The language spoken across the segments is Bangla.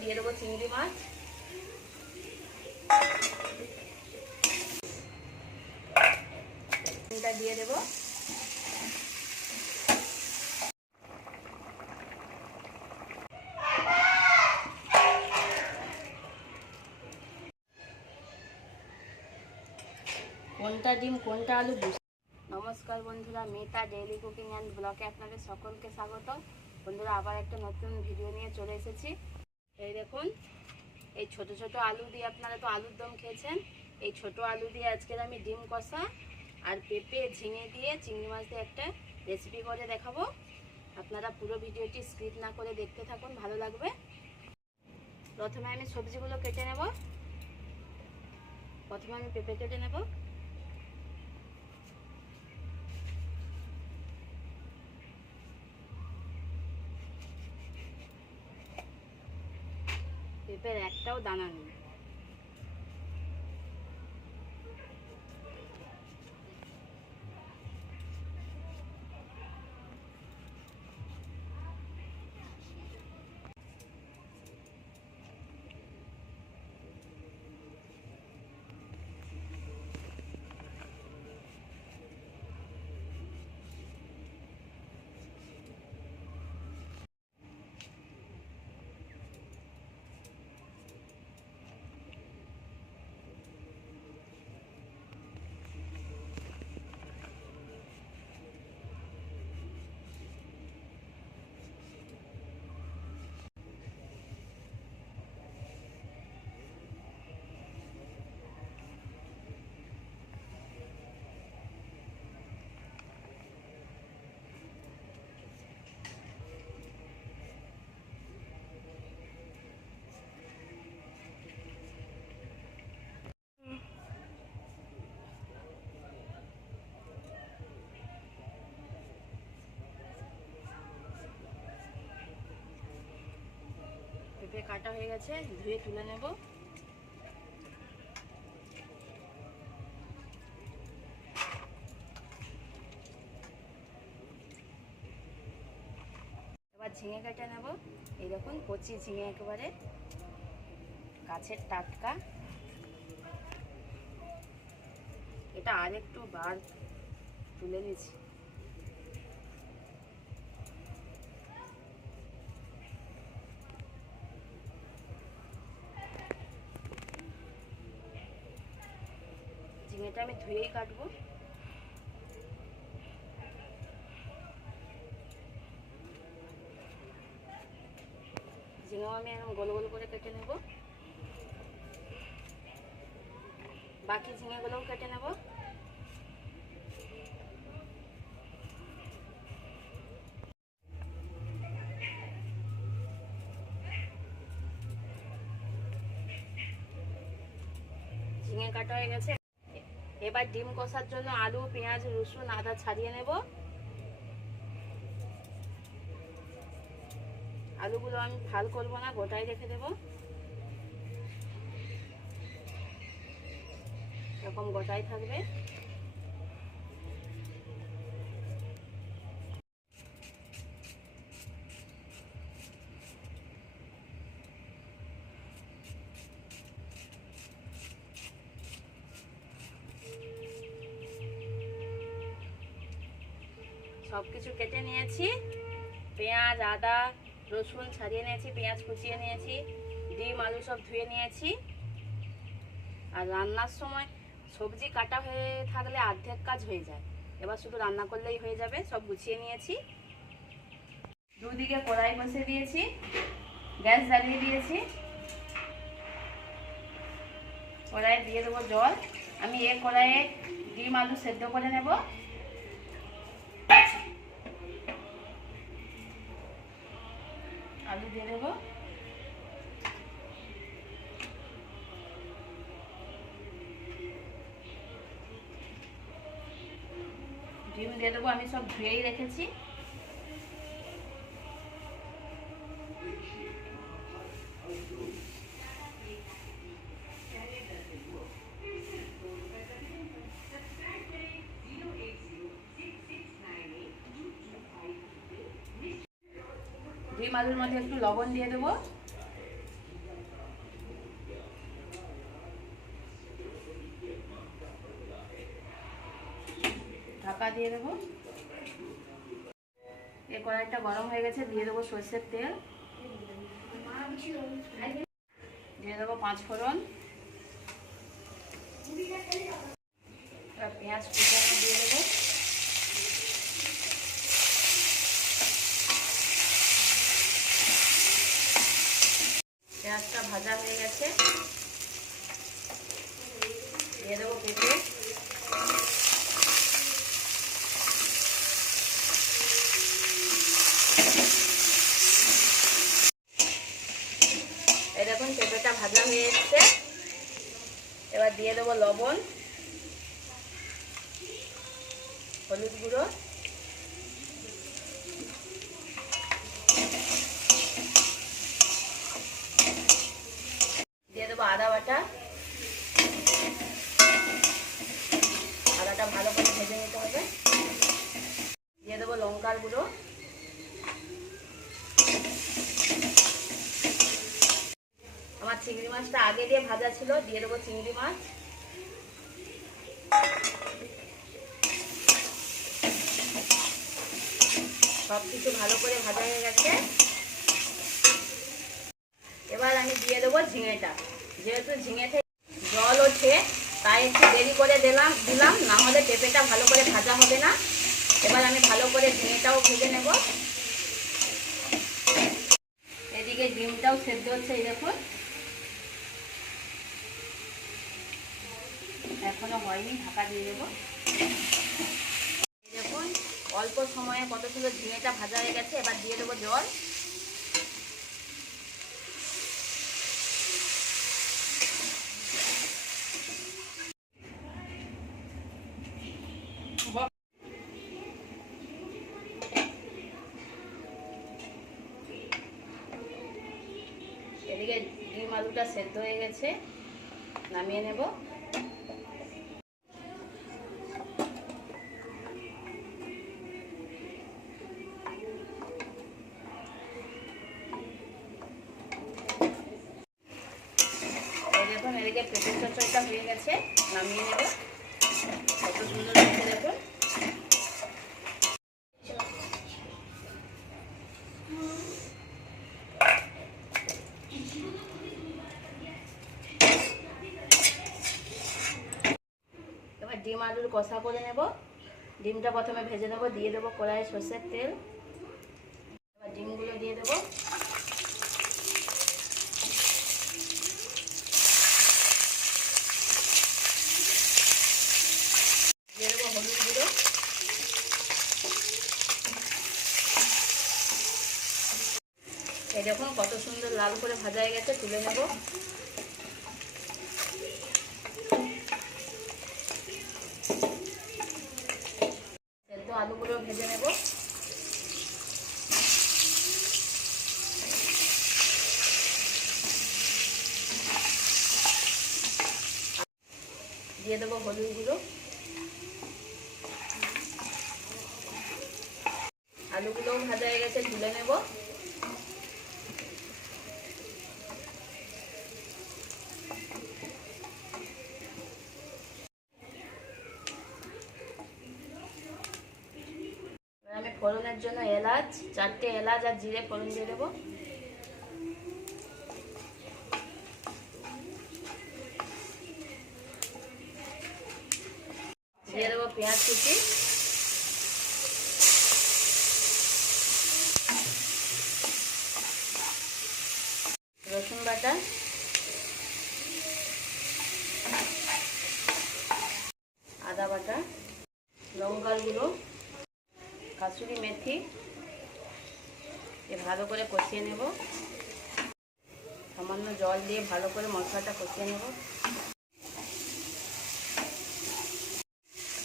দিয়ে দেবো চিংড়ি মাছ। এটা দিয়ে দেবো। কোনটা ডিম কোনটা আলু? নমস্কার বন্ধুরা মেটা ডেইলি কুকিং অ্যান্ড ব্লগে আপনাদের সকলকে স্বাগত বন্ধুরা আবার একটা নতুন ভিডিও নিয়ে চলে এসেছি। এই দেখুন, এই ছোট ছোট আলু দিয়ে আপনারা তো আলুর দম খেয়েছেন। এই ছোট আলু দিয়ে আজকের আমি ডিম কষা আর পেঁপে, ঝিঙে দিয়ে চিংড়ি মাছ দিয়ে একটা রেসিপি করে দেখাবো। আপনারা পুরো ভিডিওটি স্কিপ না করে দেখতে থাকুন, ভালো লাগবে। প্রথমে আমি সবজিগুলো কেটে নেব। প্রথমে আমি পেঁপে কেটে নেব। পেঁপের একটাও দানা নেই। পেঁপে কাটা হয়ে গেছে, ধুয়ে তুলে নেব। এবার ঝিঙে কেটে নেব। দেখুন, কচি ঝিঙে একেবারে। গাছের টাটকা। এটা আর একটু বার তুলে নিচ্ছি। ঝিঙেটা আমি ধুয়েই কাটবো। ঝিঙেও আমি এরকম গোল গোল করে কেটে নেব। বাকি ঝিঙেগুলোও কেটে নেব ঝিঙে কাটা হয়ে গেছে এবার ডিম কষার জন্য আলু, পেঁয়াজ, রসুন, আদা ছাড়িয়ে নেব। আলুগুলো আমি ফাল করব না, গোটাই রেখে দেব। এরকম গোটাই থাকবে। সব কিছু কেটে নিয়েছি। পেঁয়াজ, আদা, রসুন ছাড়িয়ে নিয়েছি, পেঁয়াজ কুচিয়ে নিয়েছি, ডিম, আলু সব ধুয়ে নিয়েছি। আর রান্নার সময় সবজি কাটা হয়ে থাকলে অর্ধেক কাজ হয়ে যায়। এবার শুধু রান্না করলেই হয়ে যাবে, সব গুছিয়ে নিয়েছি। দুদিকে কড়াই বসে দিয়েছি, গ্যাস জ্বালিয়ে দিয়েছি। কড়াইয়ে দিয়ে দেবো জল। আমি এ কড়াইয়ে ডিম, আলু সেদ্ধ করে নেব। আলু দিয়ে দেবো। ডিম দিয়ে দেবো আমি সব ধুয়েই রেখেছি। রুই মাছের মধ্যে একটু লবণ দিয়ে দেবো। ঢাকা দিয়ে দেবো। এ কড়াইটা গরম হয়ে গেছে, দিয়ে দেবো সর্ষের তেল। দিয়ে দেবো পাঁচ ফোড়ন। পেঁয়াজ কুচানো দিয়ে দেবো। দেখুন পেঁপেটা ভাজা হয়ে এসছে। এবার দিয়ে দেবো লবণ হলুদ গুঁড়ো দিয়ে দেবো আদা বাটা আদাটা ভালো করে ভেজে নিতে হবে দিয়ে দেবো লঙ্কার গুঁড়ো আমার চিংড়ি মাছটা আগে দিয়ে ভাজা ছিল, দিয়ে দেবো চিংড়ি মাছ। সব কিছু ভালো করে ভাজা হয়ে গেছে। এবার আমি দিয়ে দেবো ঝিঙেটা। যেহেতু ঝিঙে থেকে জল ওঠে, তাই একটু দেরি করে দিলাম দিলাম, না হলে পেঁপেটা ভালো করে ভাজা হবে না। এবার আমি ভালো করে ঝিঙেটাও ভেজে নেব। এদিকে ডিমটাও সেদ্ধ হচ্ছে, এই দেখুন। এখনও হয়নি, ঢাকা দিয়ে দেবো। দেখুন, অল্প সময়ে কত সুন্দর ঝিঙেটা ভাজা হয়ে গেছে, এবার দিয়ে দেবো জল। এদিকে ডিম আলুটা সেদ্ধ হয়ে গেছে, নামিয়ে নেব। এদিকে চচ্চড়িটা হয়ে গেছে, নামিয়ে কত সুন্দর দেখুন। ডিম আলুর কষা করে নেব। ডিমটা প্রথমে ভেজে নেব, দিয়ে দেবো কড়াইয়ে সর্ষের তেল এবার ডিমগুলো দিয়ে দেবো দিয়ে দেবো হলুদ গুঁড়ো দেখুন কত সুন্দর লাল করে ভাজা হয়ে গেছে, তুলে নেব। সেদ্ধ আলুগুলো ভেজে নেব। দিয়ে দেবো হলুদ গুঁড়ো। আলুগুলোও ভাজা হয়ে গেছে, তুলে নেব এবার আমি ফোড়নের জন্য এলাচ, চারটে এলাচ আর জিরে, ফোড়ন দিয়ে দেবো। দিয়ে দেবো পেঁয়াজ কুচি। রসুন বাটা। আদা বাটা। লঙ্কার গুঁড়ো। কাসুরি মেথি এ ভালো করে কষিয়ে নেব। সামান্য জল দিয়ে ভালো করে মশলাটা কষিয়ে নেব।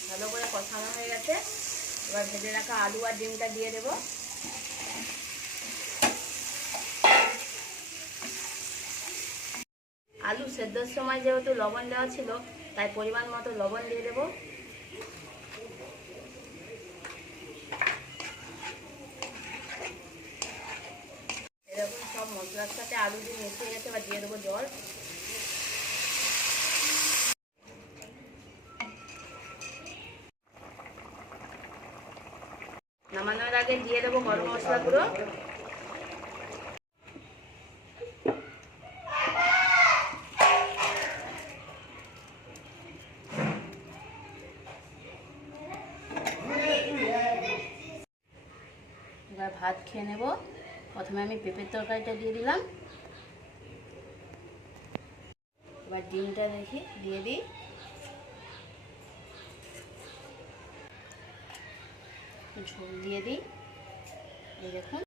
ভালো করে কষানো হয়ে গেছে। এবার ভেজে রাখা আলু আর ডিমটা দিয়ে দেবো। আলু সেদ্ধর সময় যেহেতু লবণ দেওয়া ছিল, তাই পরিমাণ মতো লবণ দিয়ে দেবো এরকম সব মশলার সাথে আলু দিয়ে মিশিয়ে গেছে, এবার দিয়ে দেবো জল। নামানোর আগে দিয়ে দেবো গরম মশলা গুঁড়ো এবার ভাত খেয়ে নেব। প্রথমে আমি পেঁপের তরকারিটা দিয়ে দিলাম। এবার ডিমটা দেখি দিয়ে দিই। ঝোল দিয়ে দিই। এই দেখুন।